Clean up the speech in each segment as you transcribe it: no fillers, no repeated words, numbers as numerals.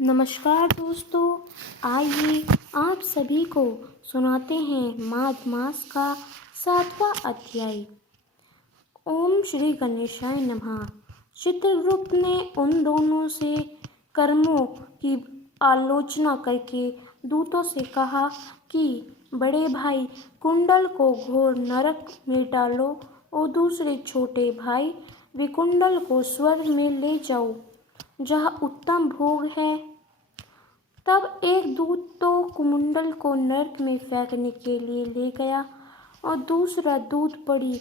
नमस्कार दोस्तों, आइए आप सभी को सुनाते हैं माघ मास का 7वां अध्याय। ओम श्री गणेशाय नमः। चित्रगुप्त ने उन दोनों से कर्मों की आलोचना करके दूतों से कहा कि बड़े भाई कुंडल को घोर नरक में डालो और दूसरे छोटे भाई विकुंडल को स्वर्ग में ले जाओ, जहाँ उत्तम भोग है। तब एक दूत तो कुंडल को नरक में फेंकने के लिए ले गया और दूसरा दूत बड़ी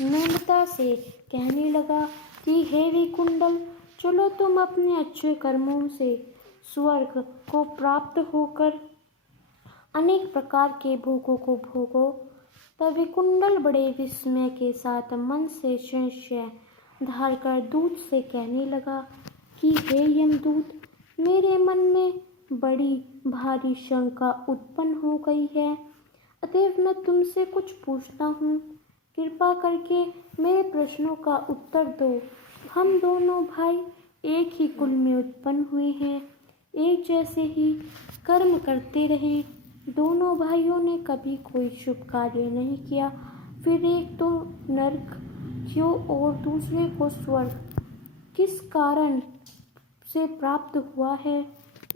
निर्ममता से कहने लगा कि हे विकुंडल, चलो तुम अपने अच्छे कर्मों से स्वर्ग को प्राप्त होकर अनेक प्रकार के भोगों को भोगो। तब विकुंडल बड़े विस्मय के साथ मन से संशय धारकर दूत से कहने लगा कि हे यमदूत, मेरे मन में बड़ी भारी शंका उत्पन्न हो गई है, अतएव मैं तुमसे कुछ पूछता हूँ। कृपा करके मेरे प्रश्नों का उत्तर दो। हम दोनों भाई एक ही कुल में उत्पन्न हुए हैं, एक जैसे ही कर्म करते रहे। दोनों भाइयों ने कभी कोई शुभ कार्य नहीं किया, फिर एक तो नरक क्यों और दूसरे को स्वर्ग किस कारण से प्राप्त हुआ है।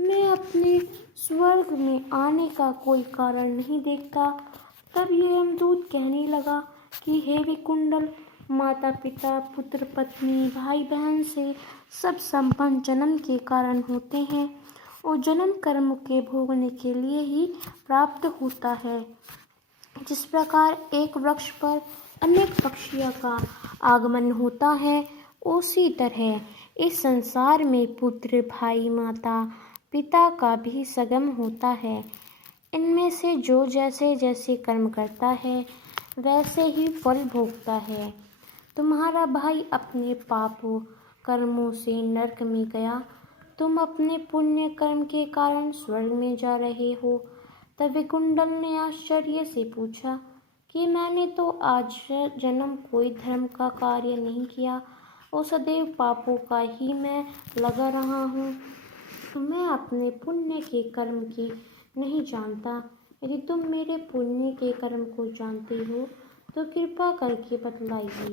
मैं अपने स्वर्ग में आने का कोई कारण नहीं देखता। तब ये यमदूत कहने लगा कि हे विकुंडल, माता पिता पुत्र पत्नी भाई बहन से सब संबंध जन्म के कारण होते हैं और जन्म कर्म के भोगने के लिए ही प्राप्त होता है। जिस प्रकार एक वृक्ष पर अनेक पक्षियों का आगमन होता है, उसी तरह इस संसार में पुत्र भाई माता पिता का भी संगम होता है। इनमें से जो जैसे जैसे कर्म करता है वैसे ही फल भोगता है। तुम्हारा भाई अपने पाप कर्मों से नरक में गया, तुम अपने पुण्य कर्म के कारण स्वर्ग में जा रहे हो। तब विकुंडल ने आश्चर्य से पूछा कि मैंने तो आज जन्म कोई धर्म का कार्य नहीं किया और सदैव पापों का ही मैं लगा रहा हूँ। मैं अपने पुण्य के कर्म की नहीं जानता। यदि तुम मेरे पुण्य के कर्म को जानते हो तो कृपा करके बतलाइए।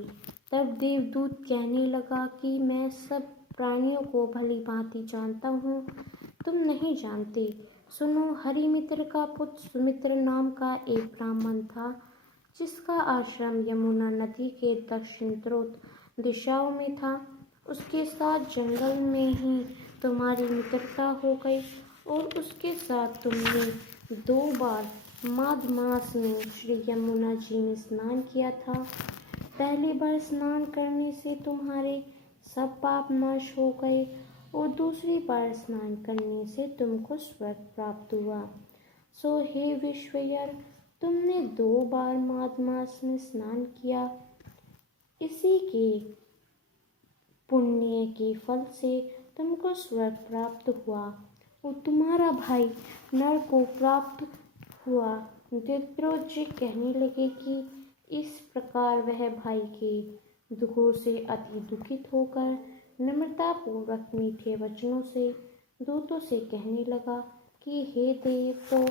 तब देवदूत कहने लगा कि मैं सब प्राणियों को भली भांति जानता हूँ, तुम नहीं जानते। सुनो, हरिमित्र का पुत्र सुमित्र नाम का एक ब्राह्मण था, जिसका आश्रम यमुना नदी के दक्षिण ध्रुव दिशाओं में था। उसके साथ जंगल में ही तुम्हारी मित्रता हो गई और उसके साथ तुमने 2 बार माघ मास में श्री यमुना जी में स्नान किया था। पहली बार स्नान करने से तुम्हारे सब पाप नाश हो गए और दूसरी बार स्नान करने से तुमको स्वर्ग प्राप्त हुआ। सो हे विश्वयर, तुमने 2 बार माघ मास में स्नान किया, इसी के पुण्य के फल से तुमको स्वर्ग प्राप्त हुआ और तुम्हारा भाई नर को प्राप्त हुआ। देवद्रोज जी कहने लगे कि इस प्रकार वह भाई के दुखों से अति दुखित होकर नम्रतापूर्वक मीठे वचनों से दूतों से कहने लगा कि हे देव, तो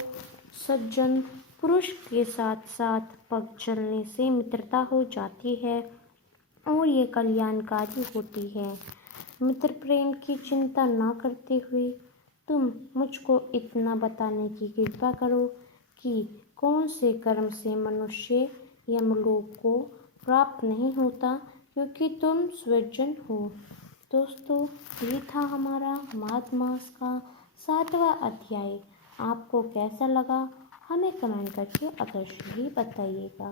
सज्जन पुरुष के साथ साथ पग चलने से मित्रता हो जाती है और ये कल्याणकारी होती है। मित्र प्रेम की चिंता न करते हुए तुम मुझको इतना बताने की कृपा करो कि कौन से कर्म से मनुष्य यमलोक को प्राप्त नहीं होता, क्योंकि तुम स्वजन हो। दोस्तों, ये था हमारा माघ मास का 7वां अध्याय। आपको कैसा लगा हमें कमेंट करके अवश्य ही बताइएगा।